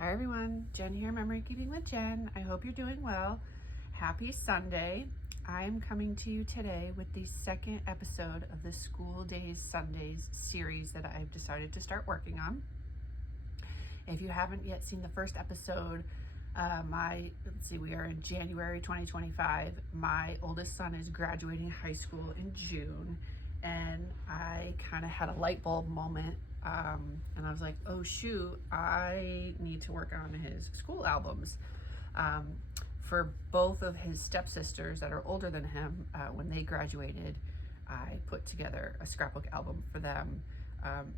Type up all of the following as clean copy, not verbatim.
Hi everyone, Jen here, Memory Keeping with Jen. I hope you're doing well. Happy Sunday. I'm coming to you today with the second episode of the School Days Sundays series that I've decided to start working on. If you haven't yet seen the first episode, we are in January 2025. My oldest son is graduating high school in June, and I kind of had a light bulb moment. And I was like, oh shoot, I need to work on his school albums. For both of his stepsisters that are older than him, when they graduated, I put together a scrapbook album for them.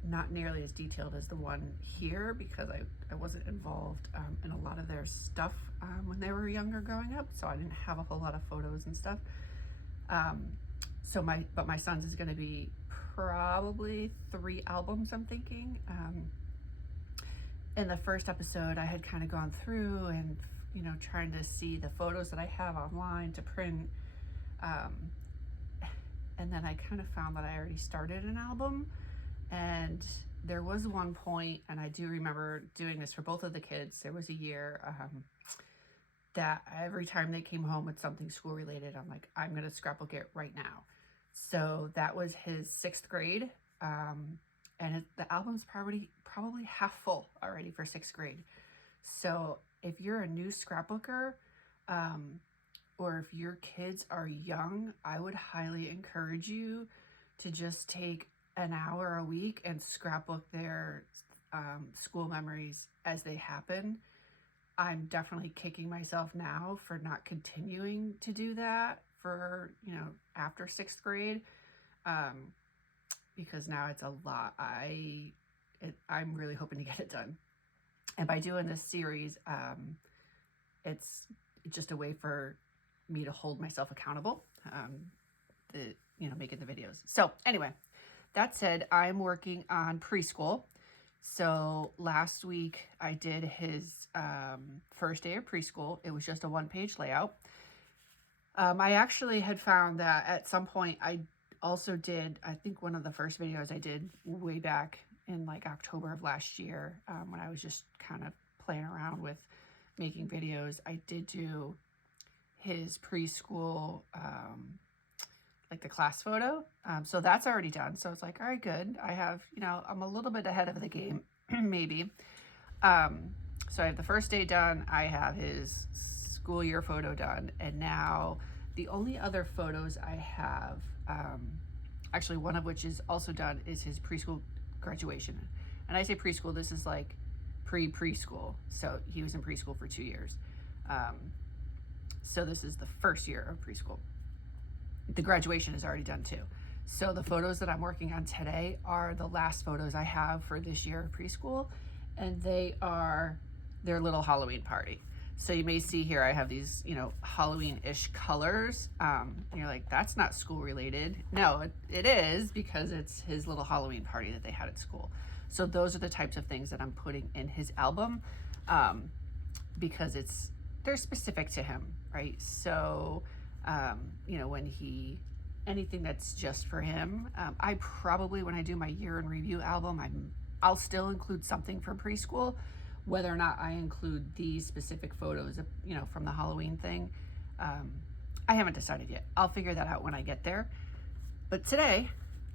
Not nearly as detailed as the one here because I wasn't involved in a lot of their stuff when they were younger growing up, so I didn't have a whole lot of photos and stuff. But my son's is going to be probably 3 albums, I'm thinking. In the first episode, I had kind of gone through and, trying to see the photos that I have online to print. And then I kind of found that I already started an album. And there was one point, and I do remember doing this for both of the kids. There was a year that every time they came home with something school related, I'm like, I'm going to scrapbook it right now. So that was his 6th grade. And the album's probably half full already for 6th grade. So if you're a new scrapbooker, or if your kids are young, I would highly encourage you to just take an hour a week and scrapbook their school memories as they happen. I'm definitely kicking myself now for not continuing to do that for, after 6th grade, because now it's a lot. I'm really hoping to get it done. And by doing this series, it's just a way for me to hold myself accountable, making the videos. So anyway, that said, I'm working on preschool. So last week I did his first day of preschool. It was just a 1-page layout. I actually had found that at some point I also did, I think one of the first videos I did way back in like October of last year, when I was just kind of playing around with making videos, I did do his preschool, like the class photo. So that's already done. So it's like, all right, good. I have, I'm a little bit ahead of the game, maybe. So I have the first day done. I have his school year photo done. And now the only other photos I have, actually one of which is also done, is his preschool graduation. And I say preschool, this is like preschool. So he was in preschool for 2 years. So this is the first year of preschool. The graduation is already done too. So the photos that I'm working on today are the last photos I have for this year of preschool, and they are their little Halloween party. So you may see here I have these, Halloween-ish colors. And you're like, that's not school related. No, it is, because it's his little Halloween party that they had at school. So those are the types of things that I'm putting in his album, because they're specific to him, right? So when anything that's just for him, I probably, when I do my year in review album, I'll still include something from preschool. Whether or not I include these specific photos, from the Halloween thing, I haven't decided yet. I'll figure that out when I get there. But today,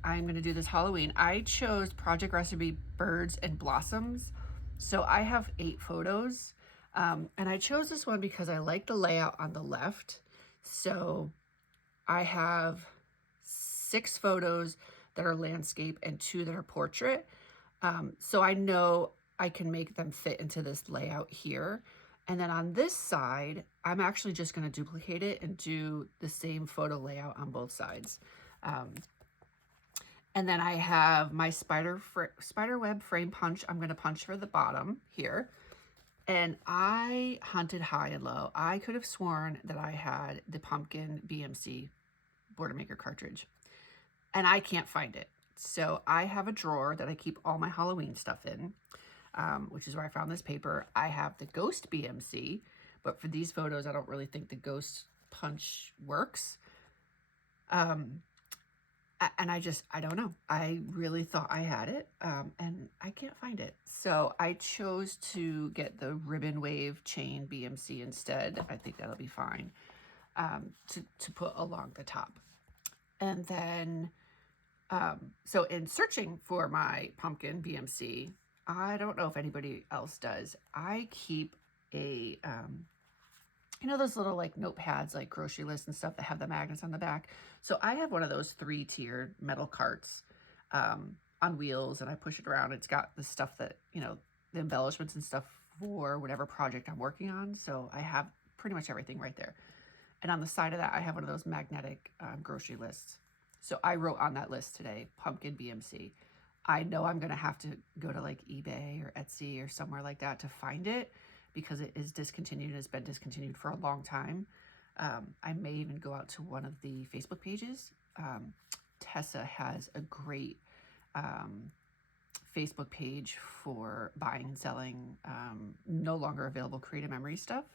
I'm going to do this Halloween. I chose Project Recipe Birds and Blossoms. So I have 8 photos. And I chose this one because I like the layout on the left. So I have 6 photos that are landscape and 2 that are portrait. So I know I can make them fit into this layout here. And then on this side, I'm actually just going to duplicate it and do the same photo layout on both sides. And then I have my spider web frame punch. I'm going to punch for the bottom here. And I hunted high and low. I could have sworn that I had the pumpkin BMC Border Maker cartridge, and I can't find it. So I have a drawer that I keep all my Halloween stuff in, which is where I found this paper. I have the Ghost BMC, but for these photos, I don't really think the Ghost punch works. And I don't know. I really thought I had it, and I can't find it. So I chose to get the Ribbon Wave Chain BMC instead. I think that'll be fine, to put along the top. And then, so in searching for my pumpkin BMC, I don't know if anybody else does. I keep a, you know, those little like notepads, like grocery lists and stuff that have the magnets on the back. So I have one of those 3-tiered metal carts on wheels, and I push it around. It's got the stuff that, you know, the embellishments and stuff for whatever project I'm working on. So I have pretty much everything right there. And on the side of that, I have one of those magnetic grocery lists. So I wrote on that list today, pumpkin BMC. I know I'm going to have to go to like eBay or Etsy or somewhere like that to find it, because it is discontinued. It's been discontinued for a long time. I may even go out to one of the Facebook pages. Tessa has a great Facebook page for buying and selling no longer available Creative Memory stuff.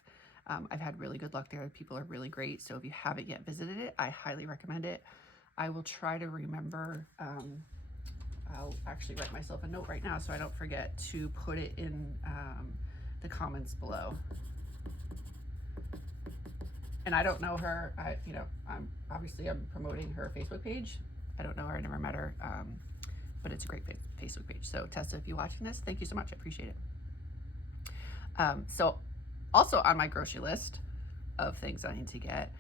I've had really good luck there. People are really great. So if you haven't yet visited it, I highly recommend it. I will try to remember, I'll actually write myself a note right now so I don't forget to put it in the comments below. And I don't know her. I'm promoting her Facebook page. I don't know her. I never met her, but it's a great Facebook page. So Tessa, if you're watching this, thank you so much. I appreciate it. So also on my grocery list of things I need to get,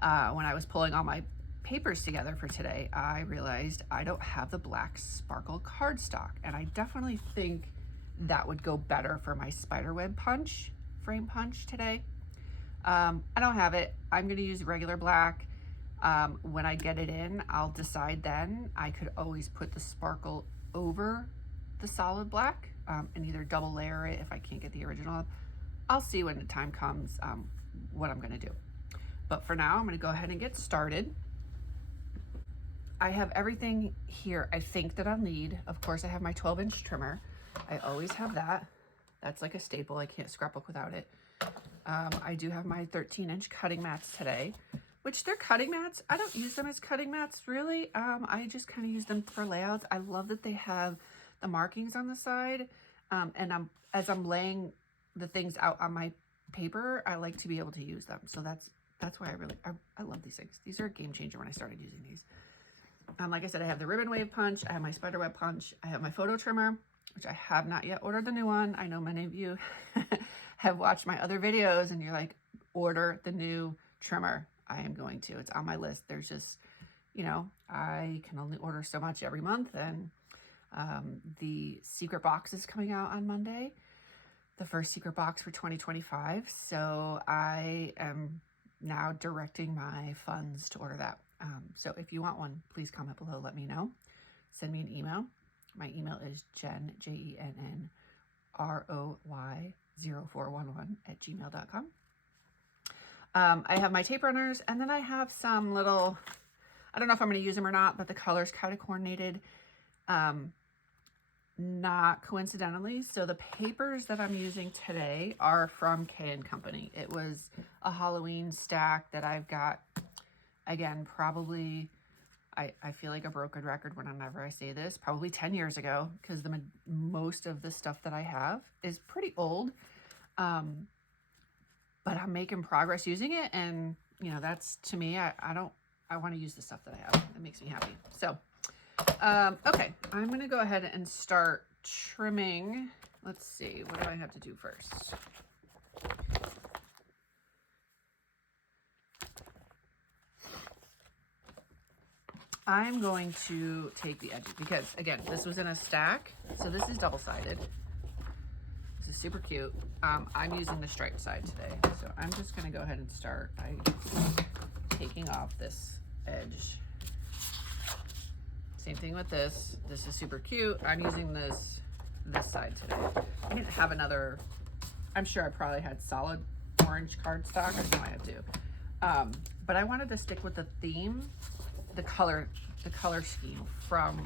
when I was pulling all my papers together for today, I realized I don't have the black sparkle cardstock, and I definitely think that would go better for my spiderweb punch, frame punch today. I don't have it. I'm going to use regular black. When I get it in, I'll decide then. I could always put the sparkle over the solid black, and either double layer it if I can't get the original. I'll see when the time comes what I'm going to do. But for now, I'm going to go ahead and get started. I have everything here I think that I'll need. Of course, I have my 12-inch trimmer. I always have that. That's like a staple. I can't scrapbook without it. I do have my 13-inch cutting mats today, which they're cutting mats. I don't use them as cutting mats, really. I just kind of use them for layouts. I love that they have the markings on the side. And as I'm laying the things out on my paper, I like to be able to use them. So that's why I love these things. These are a game changer when I started using these. Like I said, I have the Ribbon Wave punch. I have my spiderweb punch. I have my photo trimmer, which I have not yet ordered the new one. I know many of you have watched my other videos and you're like, order the new trimmer. I am going to. It's on my list. There's just, you know, I can only order so much every month. And the secret box is coming out on Monday, the first secret box for 2025. So I am now directing my funds to order that. So if you want one, please comment below, let me know. Send me an email. My email is Jen, JENNROY0411 @gmail.com. I have my tape runners, and then I have some little, I don't know if I'm going to use them or not, but the colors kind of coordinated, not coincidentally. So the papers that I'm using today are from K & Company. It was a Halloween stack that I've got. Again, probably, I feel like a broken record whenever I say this, probably 10 years ago, because most of the stuff that I have is pretty old, but I'm making progress using it, and, you know, that's, to me, I want to use the stuff that I have. It makes me happy. So, okay, I'm going to go ahead and start trimming. Let's see, what do I have to do first? I'm going to take the edges because, again, this was in a stack. So this is double-sided. This is super cute. I'm using the striped side today. So I'm just going to go ahead and start by taking off this edge. Same thing with this. This is super cute. I'm using this side today. I didn't have another, I'm sure I probably had solid orange cardstock. I know I have to. But I wanted to stick with the theme, the color scheme from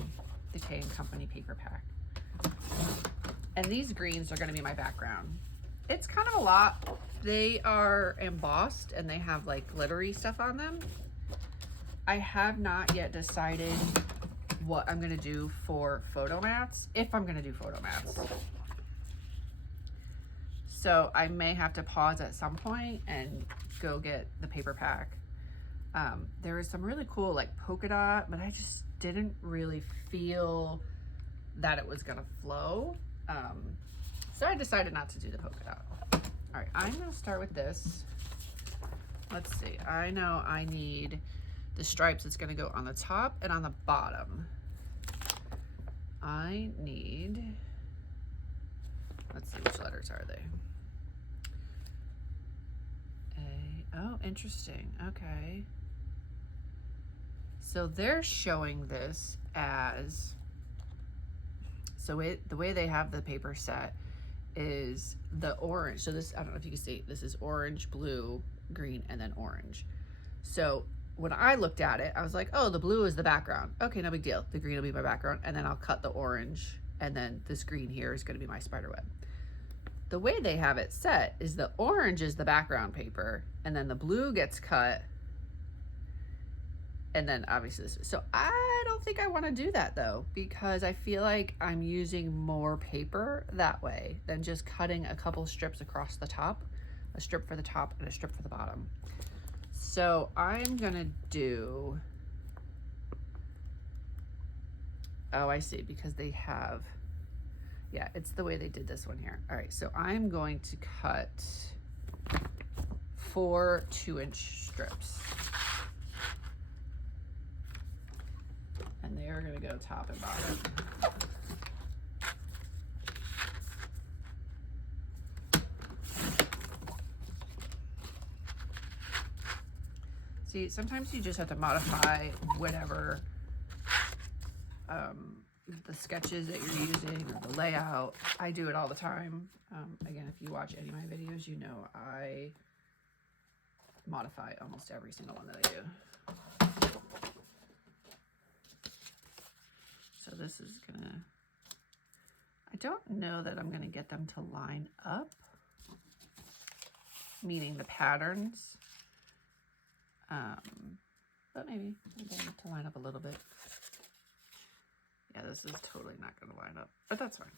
the K & Company paper pack. And these greens are going to be my background. It's kind of a lot. They are embossed and they have like glittery stuff on them. I have not yet decided what I'm gonna do for photo mats, if I'm gonna do photo mats. So I may have to pause at some point and go get the paper pack. There was some really cool like polka dot, but I just didn't really feel that it was gonna flow. So I decided not to do the polka dot. All right, I'm gonna start with this. Let's see, I know I need the stripes that's gonna go on the top and on the bottom. I need, let's see, which letters are they? A, oh, interesting, okay. So they're showing this as, so the way they have the paper set is the orange. So this, I don't know if you can see, this is orange, blue, green, and then orange. So when I looked at it, I was like, oh, the blue is the background. Okay, no big deal. The green will be my background, and then I'll cut the orange, and then this green here is gonna be my spider web. The way they have it set is the orange is the background paper, and then the blue gets cut, and then obviously this. So I don't think I wanna do that though, because I feel like I'm using more paper that way than just cutting a couple strips across the top, a strip for the top and a strip for the bottom. So I'm gonna do, oh, I see, because they have, yeah, it's the way they did this one here. All right, so I'm going to cut 4 2-inch strips. And they are gonna go top and bottom. See, sometimes you just have to modify whatever the sketches that you're using or the layout. I do it all the time. Again, if you watch any of my videos, you know I modify almost every single one that I do. So this is gonna, I don't know that I'm gonna get them to line up, meaning the patterns. But maybe I'm going to line up a little bit. Yeah, this is totally not going to line up, but that's fine.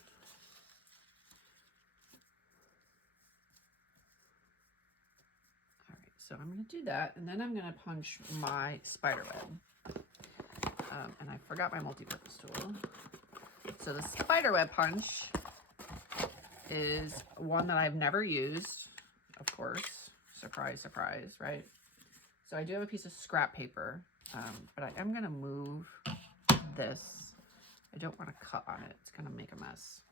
All right, so I'm going to do that, and then I'm going to punch my spider web. And I forgot my multi-purpose tool. So the spider web punch is one that I've never used, of course. Surprise, surprise, right? So I do have a piece of scrap paper, but I am gonna move this. I don't wanna cut on it, it's gonna make a mess.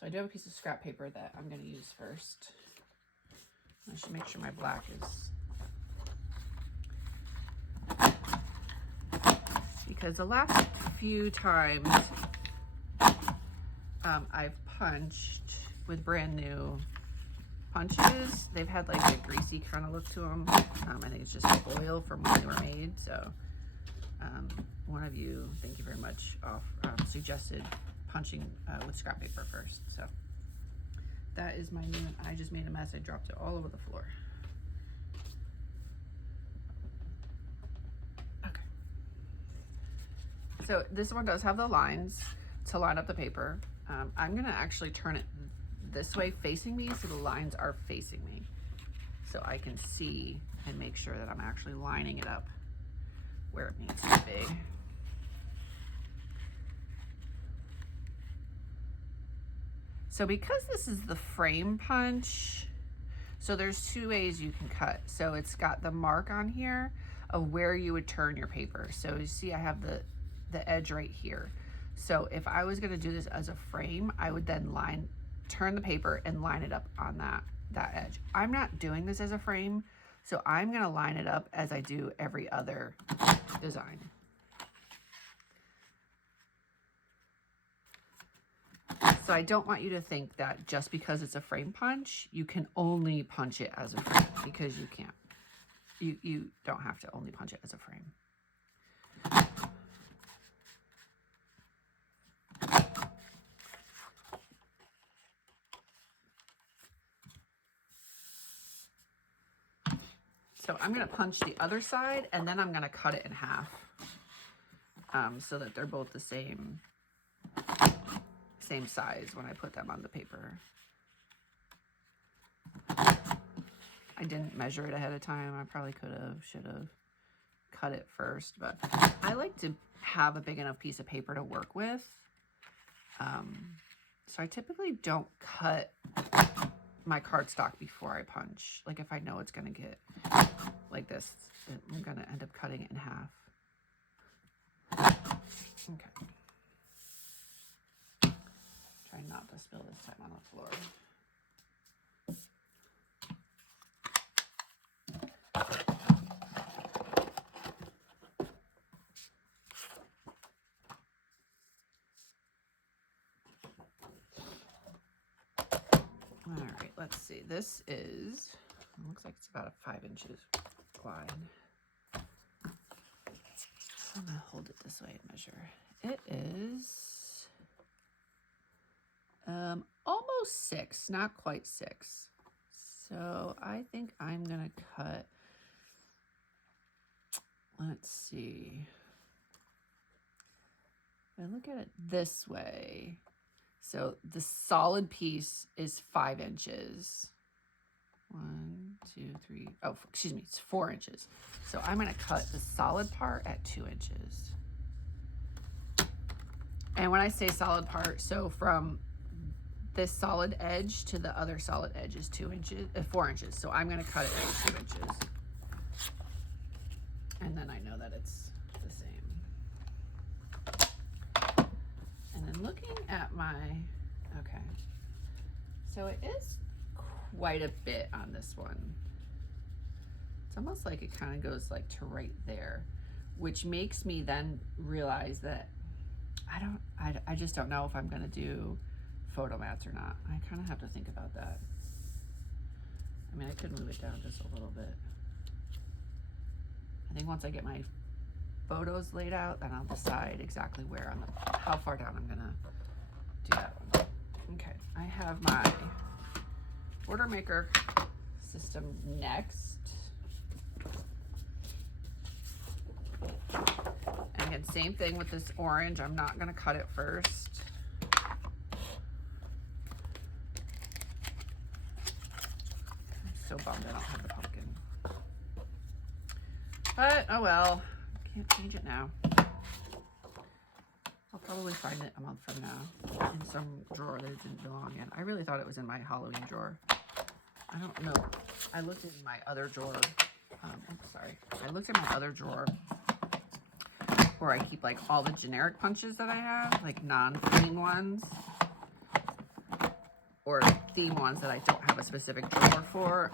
So I do have a piece of scrap paper that I'm gonna use first. I should make sure my black is, because the last few times I've punched with brand new punches, they've had like a greasy kind of look to them. I think it's just oil from when they were made. So one of you, thank you very much, suggested punching with scrap paper first. So that is my new, and I just made a mess. I dropped it all over the floor. Okay. So this one does have the lines to line up the paper. I'm gonna actually turn it this way facing me so the lines are facing me, so I can see and make sure that I'm actually lining it up where it needs to be. So because this is the frame punch, so there's 2 ways you can cut. So it's got the mark on here of where you would turn your paper. So you see I have the edge right here. So if I was gonna do this as a frame, I would then turn the paper and line it up on that edge. I'm not doing this as a frame, so I'm gonna line it up as I do every other design. So I don't want you to think that just because it's a frame punch, you can only punch it as a frame, because you can't. You don't have to only punch it as a frame. So I'm gonna punch the other side and then I'm gonna cut it in half so that they're both the same size when I put them on the paper. I didn't measure it ahead of time. I probably should have cut it first, but I like to have a big enough piece of paper to work with. So I typically don't cut my cardstock before I punch. Like if I know it's gonna get like this, I'm gonna end up cutting it in half. Okay. Try not to spill this time on the floor. All right, let's see. This is, it looks like it's about a 5 inches wide. I'm gonna hold it this way and measure. It is almost 6, not quite 6. So I think I'm gonna cut, let's see. If I look at it this way, so the solid piece is 5 inches. 1, 2, 3, oh, excuse me, it's 4 inches. So I'm gonna cut the solid part at 2 inches. And when I say solid part, so from this solid edge to the other solid edge is 4 inches. So I'm gonna cut it at 2 inches. And then I know that it's the same. And then looking at my, okay. So it is quite a bit on this one. It's almost like it kind of goes like to right there, which makes me then realize that I just don't know if I'm gonna do photo mats or not. I kind of have to think about that. I mean, I could move it down just a little bit. I think once I get my photos laid out, then I'll decide exactly where on the, how far down I'm gonna do that one. Okay, I have my order maker system next. And again, same thing with this orange. I'm not gonna cut it first. I'm so bummed I don't have the pumpkin. But, oh well, can't change it now. I'll probably find it a month from now in some drawer that it didn't belong in. I really thought it was in my Halloween drawer. I don't know. I looked in my other drawer. I looked in my other drawer where I keep like all the generic punches that I have, like non-theme ones, or theme ones that I don't have a specific drawer for,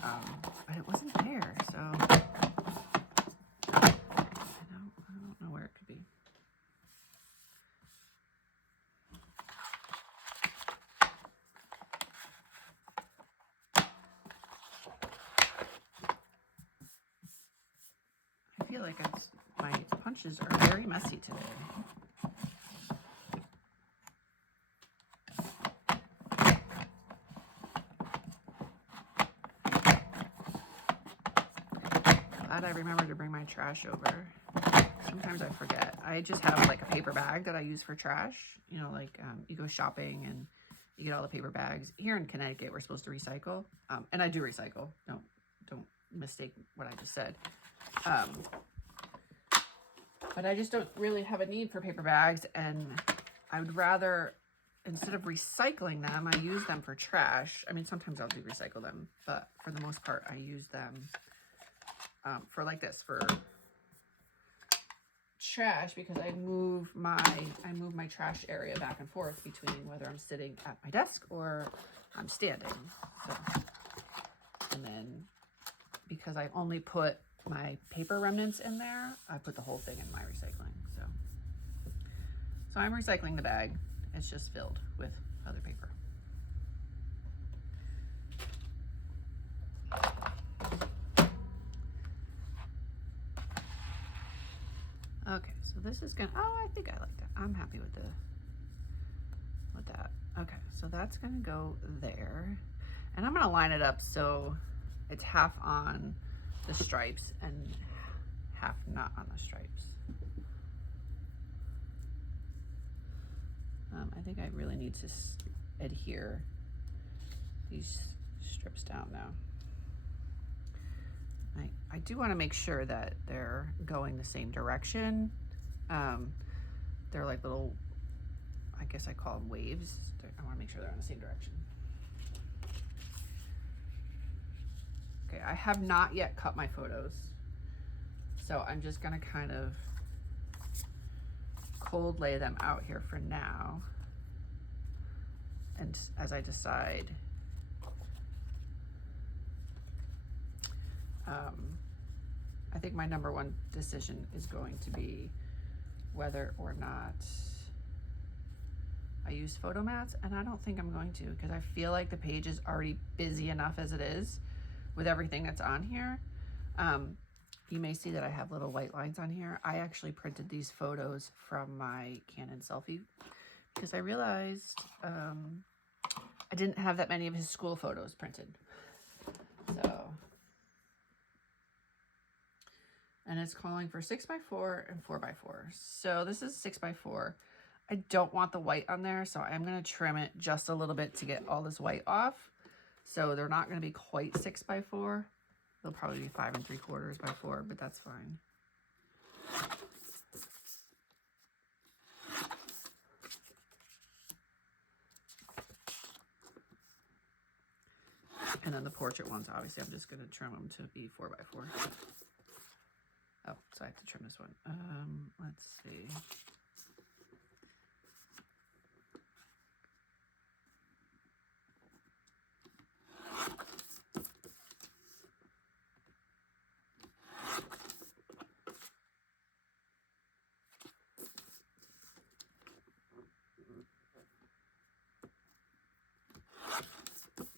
but it wasn't there, so I don't know where it could be. I feel like my punches are very messy today. Glad I remembered to bring my trash over. Sometimes I forget. I just have like a paper bag that I use for trash. You know, like you go shopping and you get all the paper bags. Here in Connecticut, we're supposed to recycle. And I do recycle. Don't mistake what I just said. But I just don't really have a need for paper bags, and I would rather, instead of recycling them, I use them for trash. I mean, sometimes I'll do recycle them, but for the most part, I use them for like this, for trash, because I move my trash area back and forth between whether I'm sitting at my desk or I'm standing. So, and then because I only put my paper remnants in there, I put the whole thing in my recycling. So I'm recycling the bag. It's just filled with other paper. Okay, so this is gonna, oh, I think I like that. I'm happy with that. Okay, so that's gonna go there. And I'm gonna line it up so it's half on the stripes and half not on the stripes. I think I really need to adhere these strips down now. I do want to make sure that they're going the same direction. They're like little, I guess I call them waves. I want to make sure they're in the same direction. Okay, I have not yet cut my photos, so I'm just gonna kind of cold lay them out here for now. And as I decide, I think my number one decision is going to be whether or not I use photo mats, and I don't think I'm going to, because I feel like the page is already busy enough as it is with everything that's on here. You may see that I have little white lines on here. I actually printed these photos from my Canon selfie because I realized I didn't have that many of his school photos printed. So, and it's calling for 6x4 and 4x4. So this is 6x4. I don't want the white on there, so I'm gonna trim it just a little bit to get all this white off. So they're not gonna be quite 6x4. They'll probably be 5 3/4 by 4, but that's fine. And then the portrait ones, obviously, I'm just gonna trim them to be 4x4. Oh, so I have to trim this one. Let's see.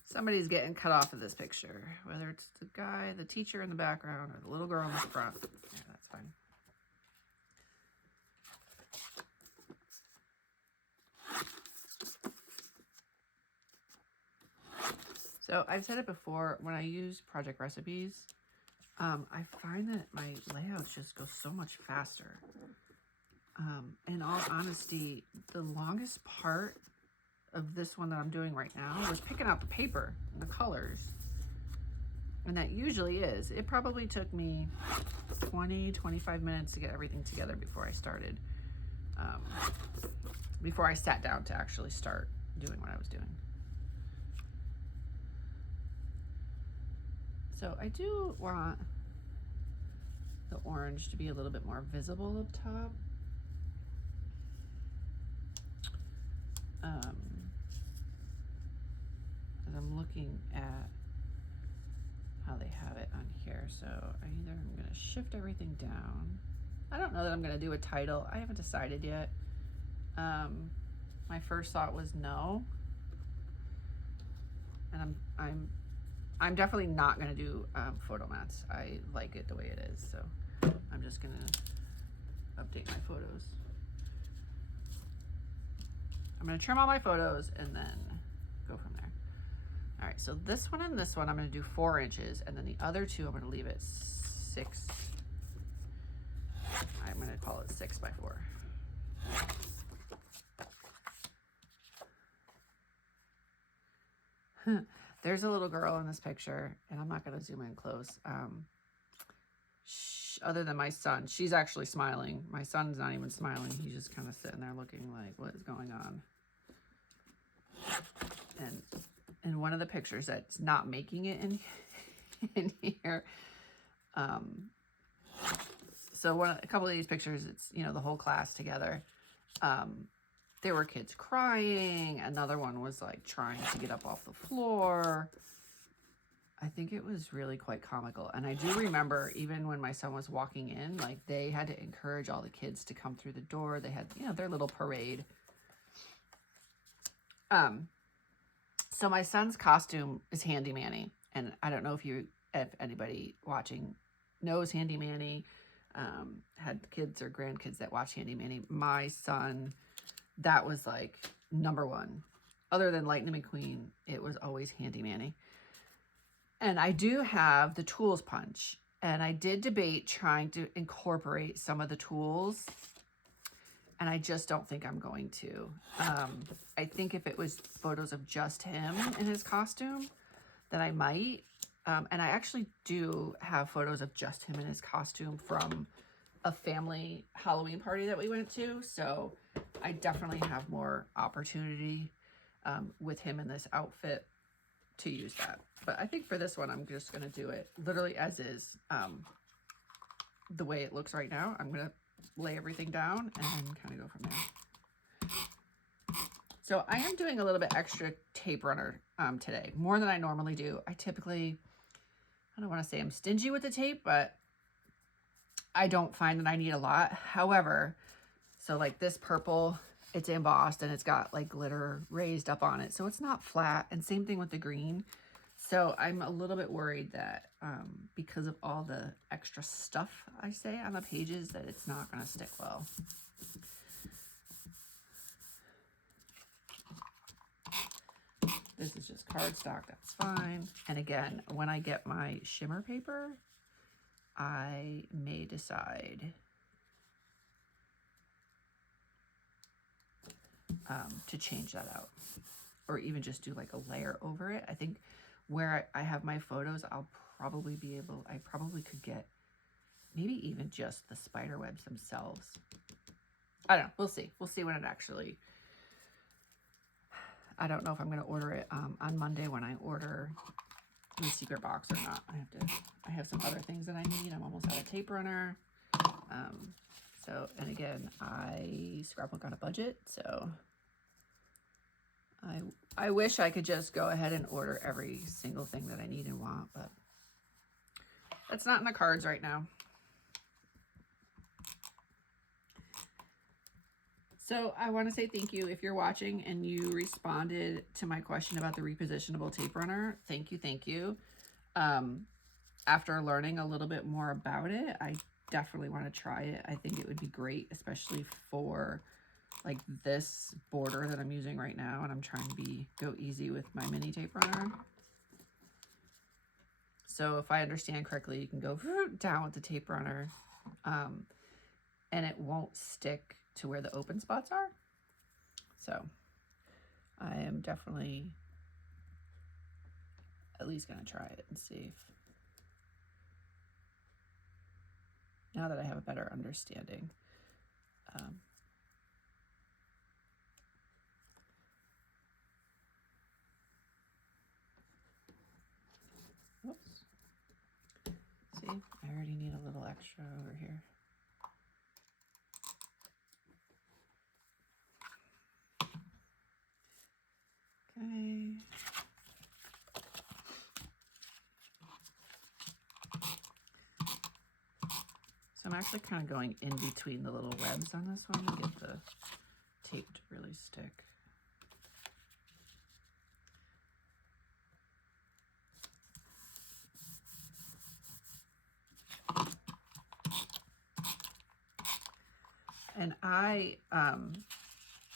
Somebody's getting cut off of this picture, whether it's the guy, the teacher in the background, or the little girl in the front. Yeah, that's fine. So I've said it before, when I use project recipes, I find that my layouts just go so much faster. In all honesty, the longest part of this one that I'm doing right now was picking out the paper and the colors. And that usually is. It probably took me 20-25 minutes to get everything together before I started. Before I sat down to actually start doing what I was doing. So I do want the orange to be a little bit more visible up top. As I'm looking at how they have it on here. So I'm gonna shift everything down. I don't know that I'm gonna do a title. I haven't decided yet. My first thought was no. And I'm definitely not gonna do photo mats. I like it the way it is, so I'm just gonna update my photos. I'm gonna trim all my photos and then go from there. All right, so this one and this one, I'm gonna do 4 inches, and then the other two, I'm gonna leave it 6. I'm gonna call it 6x4. There's a little girl in this picture, and I'm not gonna zoom in close. Other than my son, she's actually smiling. My son's not even smiling. He's just kind of sitting there looking like, what is going on? And in one of the pictures that's not making it in here, so a couple of these pictures, it's, you know, the whole class together. There were kids crying. Another one was like trying to get up off the floor. I think it was really quite comical. And I do remember even when my son was walking in, like they had to encourage all the kids to come through the door. They had, you know, their little parade. So my son's costume is Handy Manny. And I don't know if anybody watching knows Handy Manny, had kids or grandkids that watch Handy Manny. My son, that was like #1. Other than Lightning McQueen, it was always Handy Manny. And I do have the tools punch. And I did debate trying to incorporate some of the tools, and I just don't think I'm going to. I think if it was photos of just him in his costume, then I might. And I actually do have photos of just him in his costume from a family Halloween party that we went to. So I definitely have more opportunity with him in this outfit to use that. But I think for this one, I'm just going to do it literally as is, the way it looks right now. I'm going to lay everything down and kind of go from there. So I am doing a little bit extra tape runner today, more than I normally do. I typically, I don't want to say I'm stingy with the tape, but I don't find that I need a lot. However, so like this purple, it's embossed and it's got like glitter raised up on it. So it's not flat, and same thing with the green. So I'm a little bit worried that because of all the extra stuff I say on the pages, that it's not going to stick well. This is just cardstock, that's fine. And again, when I get my shimmer paper, I may decide to change that out, or even just do like a layer over it. I think where I have my photos, I'll probably be able, I probably could get maybe even just the spider webs themselves. I don't know, we'll see. We'll see when it actually, I don't know if I'm going to order it on Monday when I order the secret box or not. I have some other things that I need. I'm almost out of tape runner. So, and again, I scrapbook on a budget, so I wish I could just go ahead and order every single thing that I need and want, but that's not in the cards right now. So I want to say thank you if you're watching and you responded to my question about the repositionable tape runner. Thank you, thank you. After learning a little bit more about it, I definitely want to try it. I think it would be great, especially for like this border that I'm using right now, and I'm trying to go easy with my mini tape runner. So if I understand correctly, you can go down with the tape runner, and it won't stick to where the open spots are. So I am definitely at least going to try it and see if, now that I have a better understanding. Oops. See, I already need a little extra over here. Okay. So I'm actually kind of going in between the little webs on this one to get the tape to really stick. And I,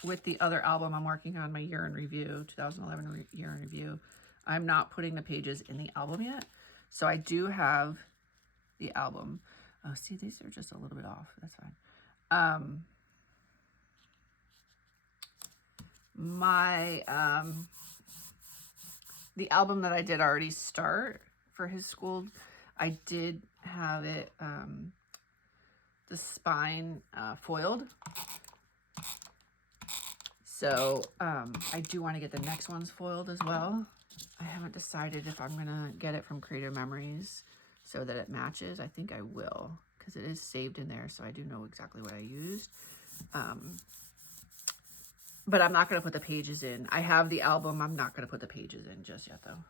with the other album I'm working on, my year in review, 2011 year in review, I'm not putting the pages in the album yet. So I do have the album. Oh, see, these are just a little bit off. That's fine. The album that I did already start for his school, I did have it, the spine foiled. So I do want to get the next ones foiled as well. I haven't decided if I'm gonna get it from Creative Memories so that it matches. I think I will, because it is saved in there, so I do know exactly what I used. But I'm not gonna put the pages in. I have the album. I'm not gonna put the pages in just yet, though.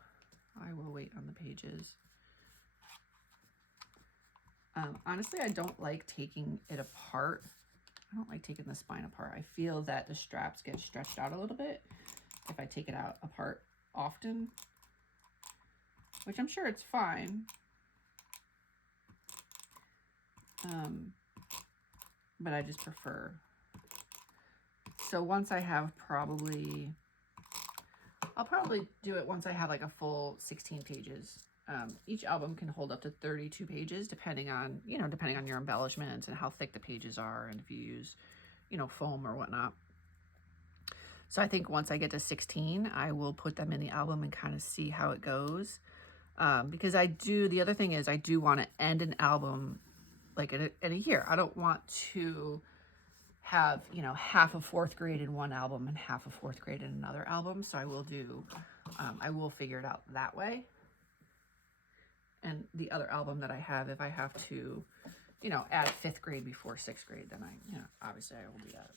I will wait on the pages. Honestly, I don't like taking it apart. I don't like taking the spine apart. I feel that the straps get stretched out a little bit if I take it out apart often, which I'm sure it's fine. But I just prefer. So once I have I'll probably do it once I have like a full 16 pages Each album can hold up to 32 pages, depending on, depending on your embellishments and how thick the pages are, and if you use, foam or whatnot. So I think once I get to 16, I will put them in the album and kind of see how it goes. Because the other thing is I do want to end an album like in a year. I don't want to have, half of fourth grade in one album and half of fourth grade in another album. So I will figure it out that way. And the other album that I have, if I have to, add fifth grade before sixth grade, then obviously I will do that.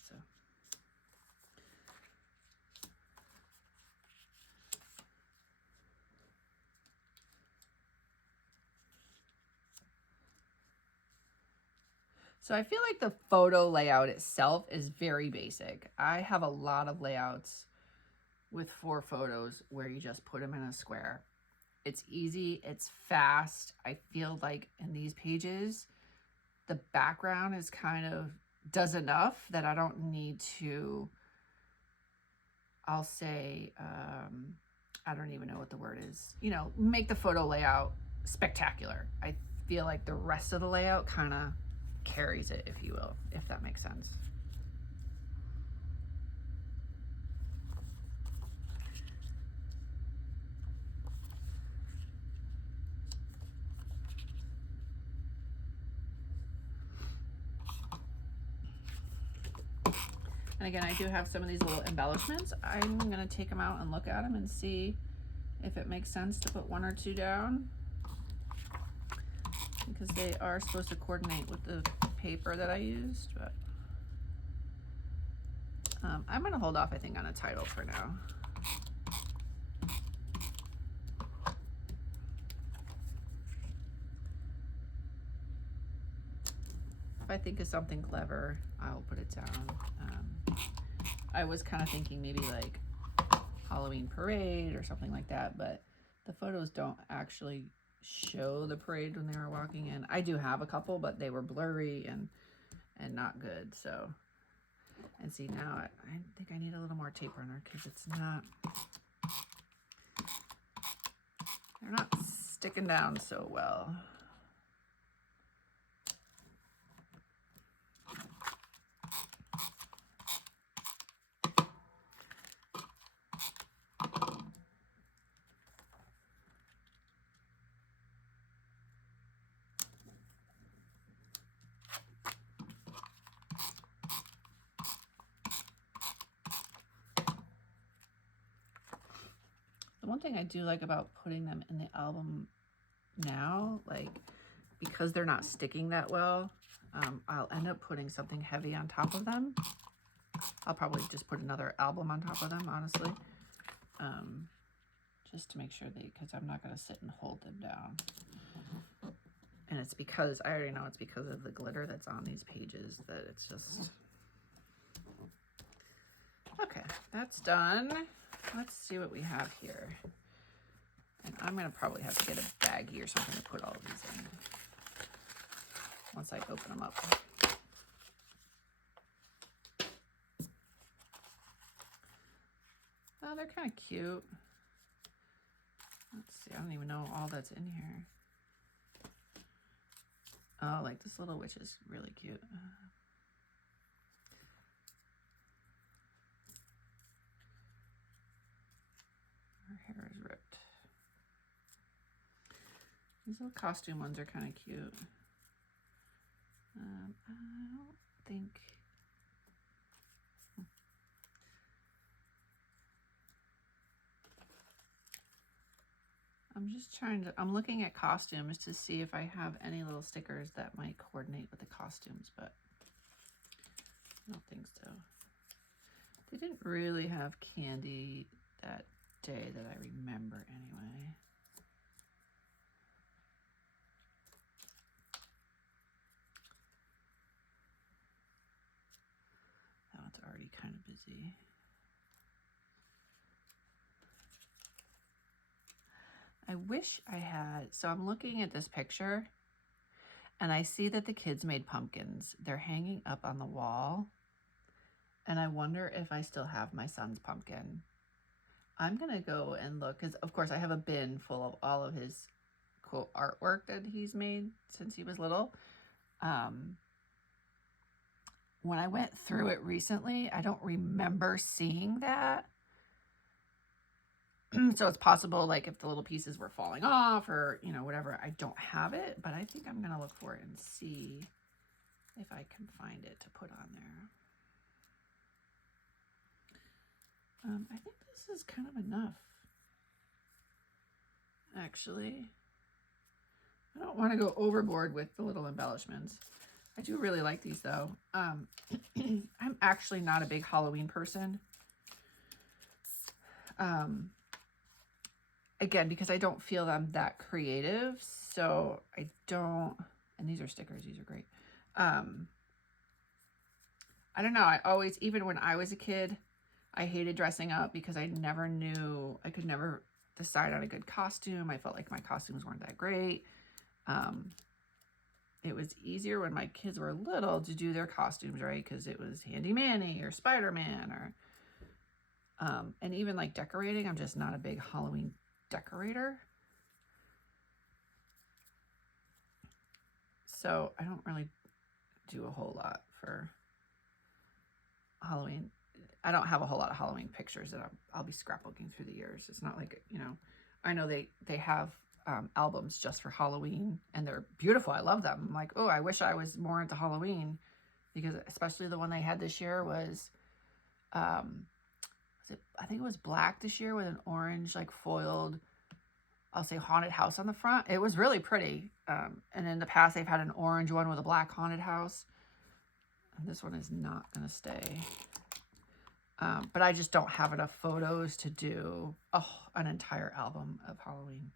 So I feel like the photo layout itself is very basic. I have a lot of layouts with 4 photos where you just put them in a square. It's easy, it's fast. I feel like in these pages, the background is does enough that I don't need to, I'll say, I don't even know what the word is, make the photo layout spectacular. I feel like the rest of the layout kind of carries it, if you will, if that makes sense. And again, I do have some of these little embellishments. I'm going to take them out and look at them and see if it makes sense to put 1 or 2 down, because they are supposed to coordinate with the paper that I used. But I'm going to hold off, I think, on a title for now. If I think of something clever, I'll put it down. I was kind of thinking maybe like Halloween parade or something like that, but the photos don't actually show the parade when they were walking in. I do have a couple, but they were blurry and not good. So, and see, now I think I need a little more tape runner, because they're not sticking down so well. One thing I do like about putting them in the album now, like, because they're not sticking that well, I'll end up putting something heavy on top of them. I'll probably just put another album on top of them, honestly, just to make sure because I'm not going to sit and hold them down. And it's because, I already know it's because of the glitter that's on these pages that it's just... Okay, that's done. Let's see what we have here. And I'm going to probably have to get a baggie or something to put all of these in once I open them up. Oh, they're kind of cute. Let's see, I don't even know all that's in here. Oh, like this little witch is really cute. Her hair is ripped. These little costume ones are kind of cute. I don't think... I'm looking at costumes to see if I have any little stickers that might coordinate with the costumes, but I don't think so. They didn't really have candy that day that I remember anyway. That one's already kind of busy. I wish I had, so I'm looking at this picture and I see that the kids made pumpkins. They're hanging up on the wall. And I wonder if I still have my son's pumpkin. I'm gonna go and look, because of course I have a bin full of all of his cool artwork that he's made since he was little. When I went through it recently, I don't remember seeing that. So it's possible, like, if the little pieces were falling off or, you know, whatever, I don't have it, but I think I'm going to look for it and see if I can find it to put on there. I think this is kind of enough, actually. I don't want to go overboard with the little embellishments. I do really like these, though. I'm actually not a big Halloween person. Again, because I don't feel them that creative, so I don't, and these are stickers, these are great. I don't know, I always, even when I was a kid, I hated dressing up because I never knew, I could never decide on a good costume. I felt like my costumes weren't that great. It was easier when my kids were little to do their costumes, right? Because it was Handy Manny or Spider-Man or, and even like decorating, I'm just not a big Halloween decorator. So I don't really do a whole lot for Halloween. I don't have a whole lot of Halloween pictures that I'll be scrapbooking through the years. It's not like, you know, I know they have albums just for Halloween and they're beautiful. I love them. I'm like, oh, I wish I was more into Halloween, because especially the one they had this year was I think it was black this year with an orange, like foiled, I'll say haunted house on the front. It was really pretty. And in the past, they've had an orange one with a black haunted house. And this one is not going to stay. But I just don't have enough photos to do an entire album of Halloween.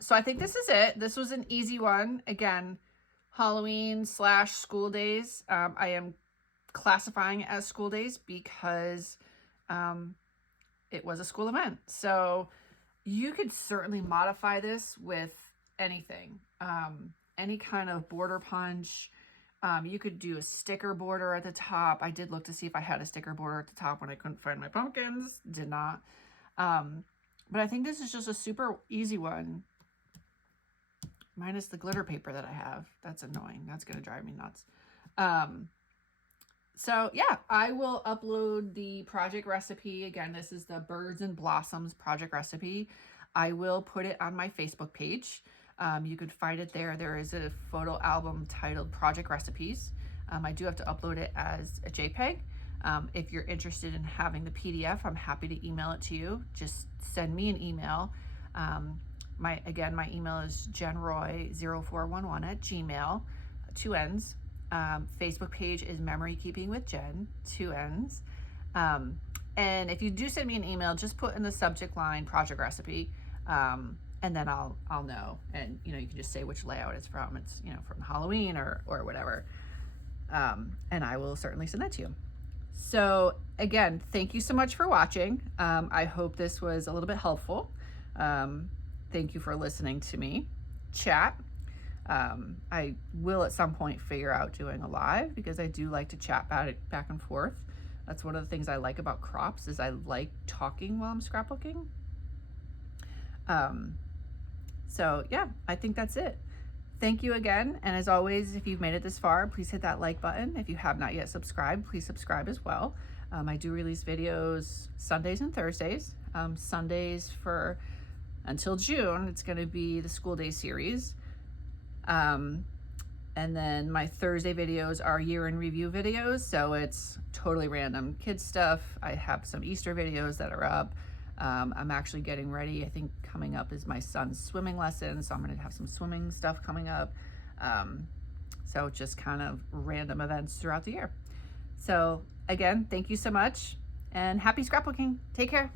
So I think this is it. This was an easy one. Again, Halloween / school days. I am classifying it as school days because it was a school event. So you could certainly modify this with anything, any kind of border punch. You could do a sticker border at the top. I did look to see if I had a sticker border at the top when I couldn't find my pumpkins. Did not. But I think this is just a super easy one. Minus the glitter paper that I have. That's annoying. That's going to drive me nuts. So yeah, I will upload the project recipe. Again, this is the Birds and Blossoms project recipe. I will put it on my Facebook page. You could find it there. There is a photo album titled Project Recipes. I do have to upload it as a JPEG. If you're interested in having the PDF, I'm happy to email it to you. Just send me an email. My email is jenroy0411@gmail, 2 N's. Facebook page is Memory Keeping with Jen, 2 N's. And if you do send me an email, just put in the subject line project recipe, and then I'll know. And you know, you can just say which layout it's from. It's, you know, from Halloween or whatever. And I will certainly send that to you. So again, thank you so much for watching. I hope this was a little bit helpful. Thank you for listening to me chat. I will at some point figure out doing a live, because I do like to chat back and forth. That's one of the things I like about crops, is I like talking while I'm scrapbooking. So yeah, I think that's it. Thank you again. And as always, if you've made it this far, please hit that like button. If you have not yet subscribed, please subscribe as well. I do release videos Sundays and Thursdays. Sundays for until June, it's going to be the school day series. And then my Thursday videos are year in review videos. So it's totally random kids stuff. I have some Easter videos that are up. I'm actually getting ready. I think coming up is my son's swimming lesson. So I'm going to have some swimming stuff coming up. So just kind of random events throughout the year. So again, thank you so much and happy scrapbooking. Take care.